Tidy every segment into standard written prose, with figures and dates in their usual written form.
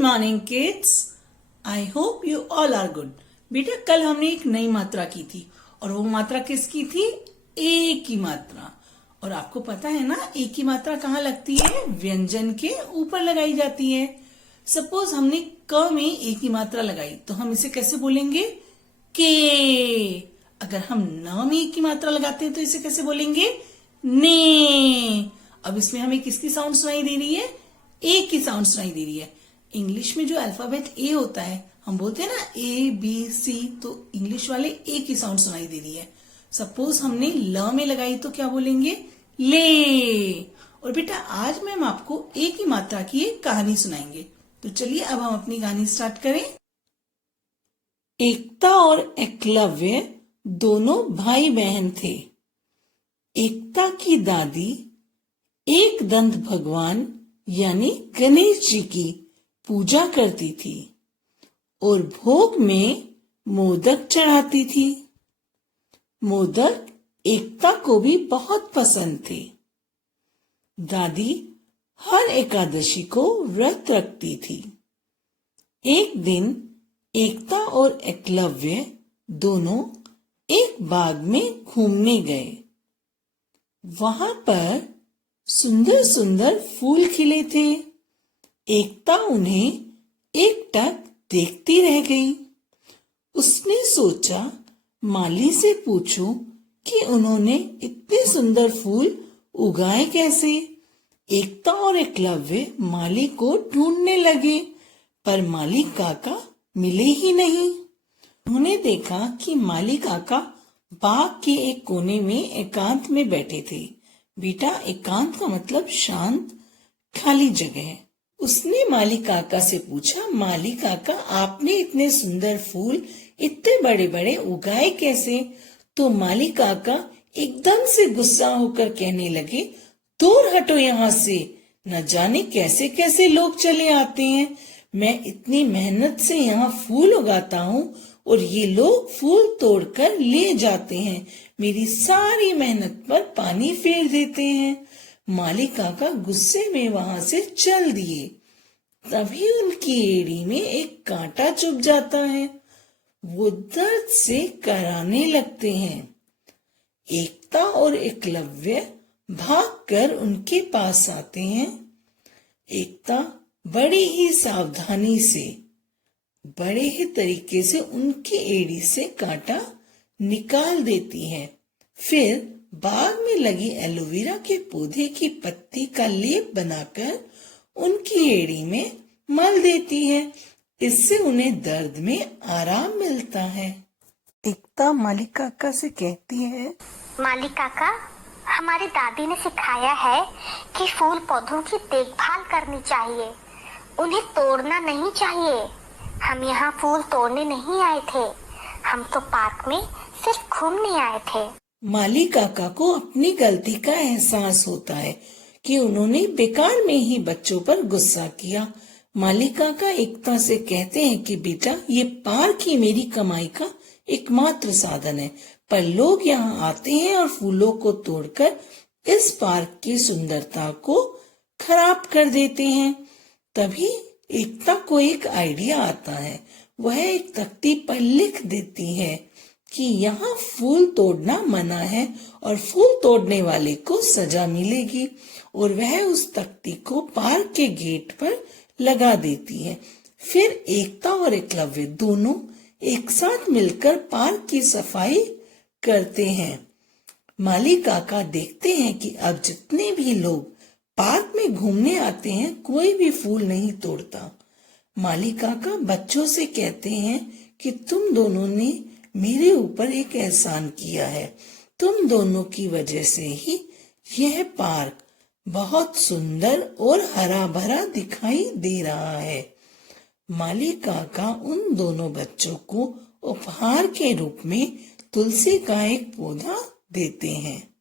Morning kids, I hope you all are good. बेटा कल हमने एक नई मात्रा की थी और वो मात्रा किसकी थी? ए की मात्रा। और आपको पता है ना ए की मात्रा कहाँ लगती है? व्यंजन के ऊपर लगाई जाती है। सपोज हमने क में ए की मात्रा लगाई तो हम इसे कैसे बोलेंगे? के। अगर हम न में ए की मात्रा लगाते हैं तो इसे कैसे बोलेंगे? ने। अब इसमें हमें किसकी साउंड सुनाई दे रही है? ए की साउंड सुनाई दे रही है। इंग्लिश में जो अल्फाबेट ए होता है हम बोलते हैं ना ए बी सी, तो इंग्लिश वाले ए की साउंड सुनाई दे रही है। सपोज हमने ल में लगाई तो क्या बोलेंगे? ले। और बेटा आज मैम आपको ए की मात्रा की एक कहानी सुनाएंगे। तो चलिए अब हम अपनी कहानी स्टार्ट करें। एकता और एकलव्य दोनों भाई बहन थे। एकता की दादी एक दंत भगवान यानी गणेश जी की पूजा करती थी और भोग में मोदक चढ़ाती थी। मोदक एकता को भी बहुत पसंद थे। दादी हर एकादशी को व्रत रखती थी। एक दिन एकता और एकलव्य दोनों एक बाग में घूमने गए। वहां पर सुंदर सुंदर फूल खिले थे। एकता उन्हें एकटक देखती रह गई। उसने सोचा माली से पूछूं कि उन्होंने इतने सुंदर फूल उगाए कैसे। एकता और एकलव्य माली को ढूंढने लगे पर माली काका मिले ही नहीं। उन्होंने देखा कि माली काका बाग के एक कोने में एकांत में बैठे थे। बेटा एकांत का मतलब शांत खाली जगह। उसने माली काका से पूछा, माली काका आपने इतने सुंदर फूल इतने बड़े बड़े उगाए कैसे? तो माली काका एकदम से गुस्सा होकर कहने लगे, दूर हटो यहाँ से, न जाने कैसे कैसे लोग चले आते हैं। मैं इतनी मेहनत से यहाँ फूल उगाता हूँ और ये लोग फूल तोड़कर ले जाते हैं, मेरी सारी मेहनत पर पानी फेर देते हैं। माली काका गुस्से में वहां से चल दिए। तभी उनकी एड़ी में एक कांटा चुभ जाता है। वो दर्द से कराने लगते हैं। एकता और एकलव्य भागकर उनके पास आते हैं। एकता बड़ी ही सावधानी से, बड़े ही तरीके से उनकी एड़ी से कांटा निकाल देती है। फिर बाग में लगी एलोवेरा के पौधे की पत्ती का लेप बनाकर उनकी एड़ी में मल देती है। इससे उन्हें दर्द में आराम मिलता है। एकता माली काका से कहती है, माली काका, हमारी दादी ने सिखाया है कि फूल पौधों की देखभाल करनी चाहिए, उन्हें तोड़ना नहीं चाहिए। हम यहाँ फूल तोड़ने नहीं आए थे, हम तो पार्क में सिर्फ घूमने आए थे। माली काका को अपनी गलती का एहसास होता है कि उन्होंने बेकार में ही बच्चों पर गुस्सा किया। माली काका एकता से कहते हैं कि बेटा ये पार्क ही मेरी कमाई का एकमात्र साधन है, पर लोग यहाँ आते हैं और फूलों को तोड़कर इस पार्क की सुंदरता को खराब कर देते हैं। तभी एकता को एक आइडिया आता है। वह एक तख्ती पर लिख देती है कि यहाँ फूल तोड़ना मना है और फूल तोड़ने वाले को सजा मिलेगी, और वह उस तख्ती को पार्क के गेट पर लगा देती है। फिर एकता और एकलव्य दोनों एक साथ मिलकर पार्क की सफाई करते हैं। माली काका देखते हैं कि अब जितने भी लोग पार्क में घूमने आते हैं कोई भी फूल नहीं तोड़ता। माली काका बच्चों से कहते हैं कि तुम दोनों ने मेरे ऊपर एक एहसान किया है। तुम दोनों की वजह से ही यह पार्क बहुत सुंदर और हरा भरा दिखाई दे रहा है। माली काका उन दोनों बच्चों को उपहार के रूप में तुलसी का एक पौधा देते हैं।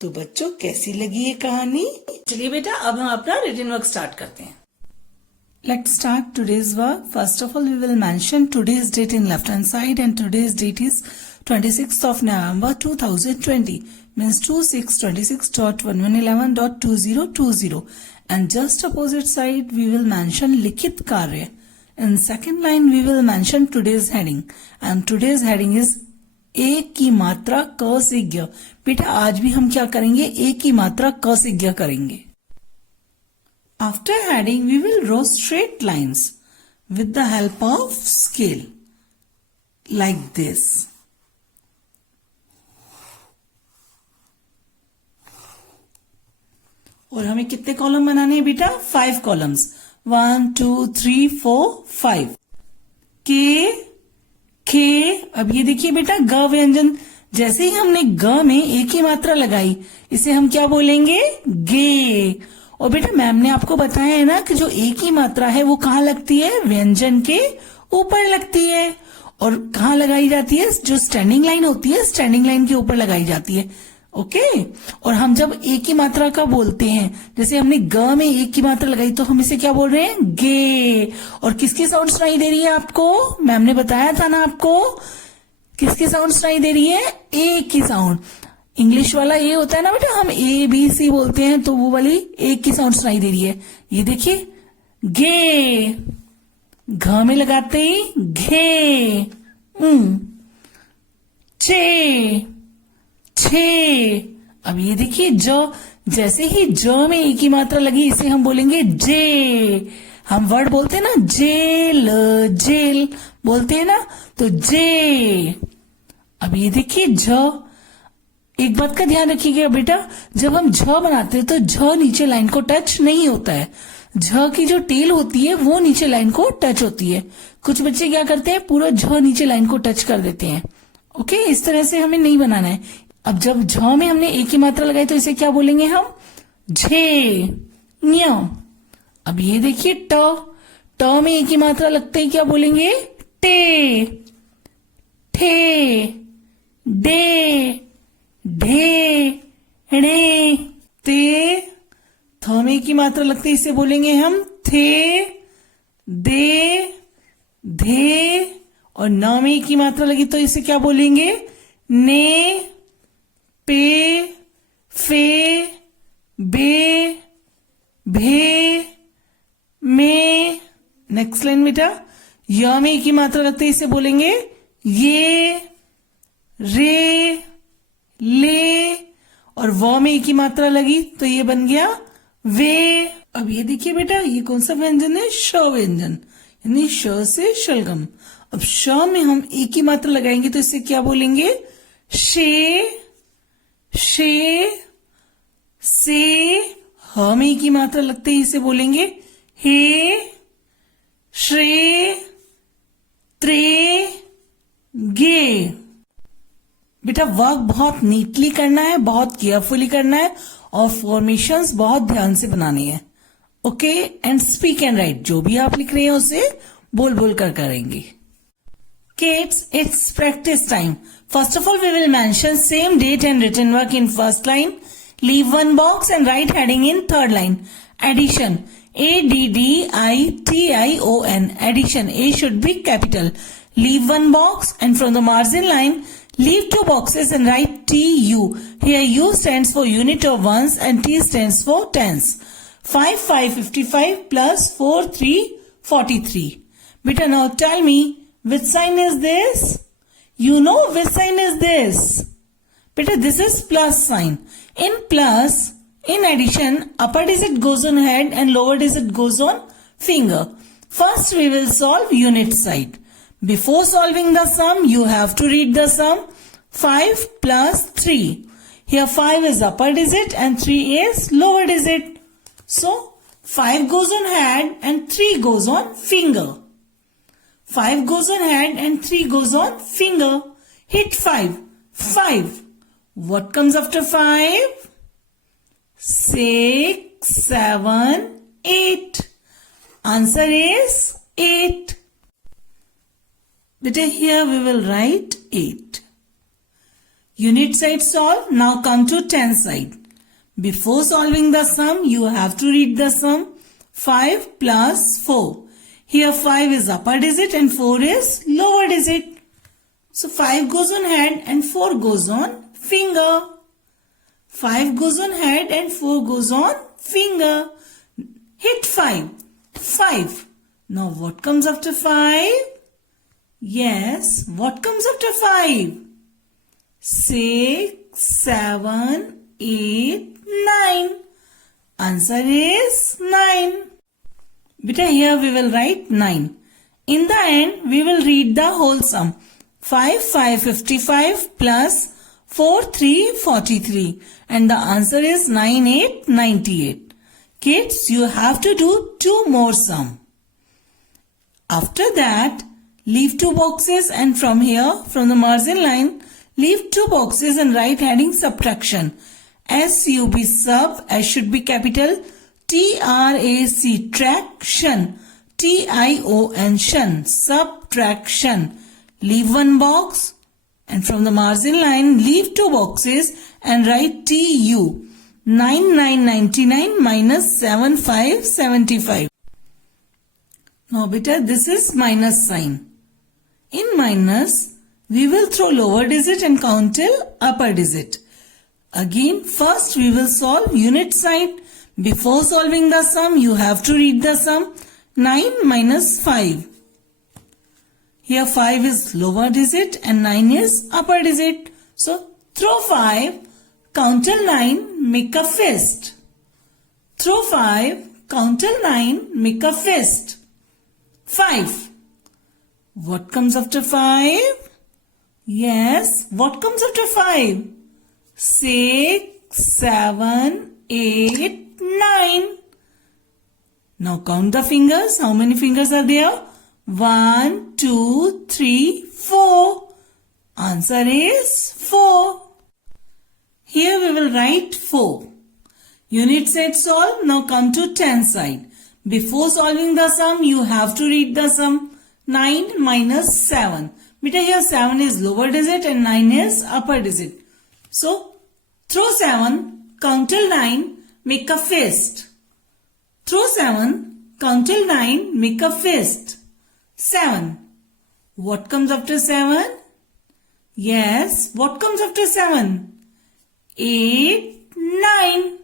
तो बच्चों कैसी लगी ये कहानी? चलिए बेटा अब हम अपना रिटन वर्क स्टार्ट करते हैं। Let's start today's work. First of all, we will mention today's date in left hand side, and today's date is 26th of November 2020. Means 2626.1111.2020. And just opposite side, we will mention लिखित कार्य In second line, we will mention today's heading. And today's heading is एक की मात्रा क से ज्ञ. बेटा आज भी हम क्या करेंगे? एक की मात्रा क से ज्ञ करेंगे. After heading, we will draw straight lines with the help of scale. Like this. और हमें कितने कॉलम बनाने हैं बेटा? 5 कॉलम्स. 1 2 3 4 5. के, खे. अब ये देखिए बेटा ग व्यंजन, जैसे ही हमने ग में एक ही मात्रा लगाई, इसे हम क्या बोलेंगे? गे. और बेटा मैम ने आपको बताया है ना कि जो एक ही मात्रा है वो कहाँ लगती है? व्यंजन के ऊपर लगती है. और कहाँ लगाई जाती है? जो स्टैंडिंग लाइन होती है, स्टैंडिंग लाइन के ऊपर लगाई जाती है. ओके. और हम जब एक ही मात्रा का बोलते हैं, जैसे हमने ग में एक की मात्रा लगाई, तो हम इसे क्या बोल रहे हैं? गे. और किसकी साउंड सुनाई दे रही है आपको? मैम ने बताया था ना आपको, किसकी साउंड सुनाई दे रही है? ए की साउंड. इंग्लिश वाला ए होता है ना बेटा, हम ए बी सी बोलते हैं, तो वो वाली एक की साउंड सुनाई दे रही है. ये देखिए गे. घ में लगाते ही घे. चे, छे. अब ये देखिए ज, जैसे ही ज में एक ही मात्रा लगी, इसे हम बोलेंगे जे. हम वर्ड बोलते हैं ना, जेल, जेल बोलते हैं ना, तो जे. अब ये देखिए झ. एक बात का ध्यान रखिएगा बेटा, जब हम झ बनाते हैं तो झ नीचे लाइन को टच नहीं होता है. झ की जो टेल होती है वो नीचे लाइन को टच होती है. कुछ बच्चे क्या करते हैं? पूरा झ नीचे लाइन को टच कर देते हैं. ओके, इस तरह से हमें नहीं बनाना है. अब जब झ में हमने एक ही मात्रा लगाई, तो इसे क्या बोलेंगे हम? झे, न्य. अब ये देखिए ट. ट में एक ही मात्रा लगते ही क्या बोलेंगे? टे, ठे, डे, ढे, ढे. ते. थ में एक ही मात्रा लगते ही इसे बोलेंगे हम थे, दे, धे. और न में एक ही मात्रा लगी तो इसे क्या बोलेंगे? ने, पे, फे, बे, भे, में. नेक्स्ट लाइन बेटा, य में एक ही मात्रा लगते ही इसे बोलेंगे ये, रे, ले. और व में एक ही मात्रा लगी तो ये बन गया वे. अब ये देखिए बेटा, ये कौन सा व्यंजन है? श व्यंजन, यानी श से शलगम. अब श में हम एक ही मात्रा लगाएंगे तो इसे क्या बोलेंगे? शे, शे, से. ह में एक ही मात्रा लगते ही इसे बोलेंगे हे, श्रे, त्रे, गे. बेटा वर्क बहुत नीटली करना है, बहुत केयरफुली करना है, और फॉर्मेशंस बहुत ध्यान से बनानी है. Okay. And speak and right, जो भी आप लिख रहे हैं उसे बोल बोल कर करेंगे. Kids, it's practice time. First of all, we will mention same date and written work in first line. Leave one box and write heading in third line. Addition. ADDITION. Addition. A should be capital. Leave one box and from the margin line, leave 2 boxes and write TU. Here U stands for unit of ones and T stands for tens. 5, 5, 55 plus 4, 3, 43. Beta, now tell me, which sign is this? You know which sign is this? Beta, this is plus sign. In plus, in addition, upper digit goes on head and lower digit goes on finger. First, we will solve unit side. Before solving the sum, you have to read the sum. 5 plus 3. Here 5 is upper digit and 3 is lower digit. So, 5 goes on head and 3 goes on finger. 5 goes on head and 3 goes on finger. Hit 5. 5. What comes after 5? 6, 7, 8. Answer is 8. Beta, here we will write 8. Unit side solved. Now come to 10 side. Before solving the sum, you have to read the sum. 5 plus 4. Here 5 is upper digit and 4 is lower digit. So 5 goes on head and 4 goes on finger. 5 goes on head and 4 goes on finger. Hit 5. 5. Now what comes after 5? Yes, what comes after 5? 6, 7, 8, 9. Answer is 9. Beta, here we will write 9. In the end, we will read the whole sum. 5, 5, 55 plus 4, 3, 43. And the answer is 9, 8, 98. Kids, you have to do 2 more sum. After that, leave 2 boxes and from here, from the margin line, leave 2 boxes and write heading subtraction. S-U-B sub, S should be capital, T-R-A-C traction, T-I-O-N shun, subtraction. Leave 1 box and from the margin line, leave 2 boxes and write T-U. 9999 minus 7575. Now beta, this is minus sign. In minus, we will throw lower digit and count till upper digit. Again, first we will solve unit side. Before solving the sum, you have to read the sum. 9 minus 5. Here 5 is lower digit and 9 is upper digit. So, throw 5, count till 9, make a fist. Throw 5, count till 9, make a fist. 5. What comes after 5? Yes, what comes after 5? 6, 7, 8, 9. Now count the fingers. How many fingers are there? 1, 2, 3, 4. Answer is 4. Here we will write 4. Unit side solve. Now come to 10 side. Before solving the sum, you have to read the sum. 9 minus 7. Beta, here 7 is lower digit and 9 is upper digit. So, throw 7, count till 9, make a fist. Throw 7, count till 9, make a fist. 7. What comes after 7? Yes, what comes after 7? 8, 9.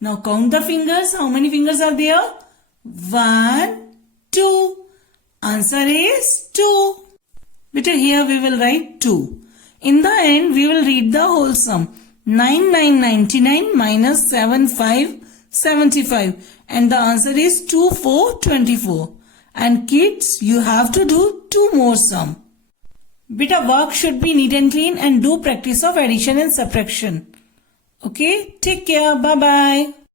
Now count the fingers. How many fingers are there? 1, 2. Answer is 2. Beta, here we will write 2. In the end, we will read the whole sum. 9999 minus 7575. And the answer is 2424. And kids, you have to do 2 more sum. Beta, work should be neat and clean and do practice of addition and subtraction. Okay, take care. Bye-bye.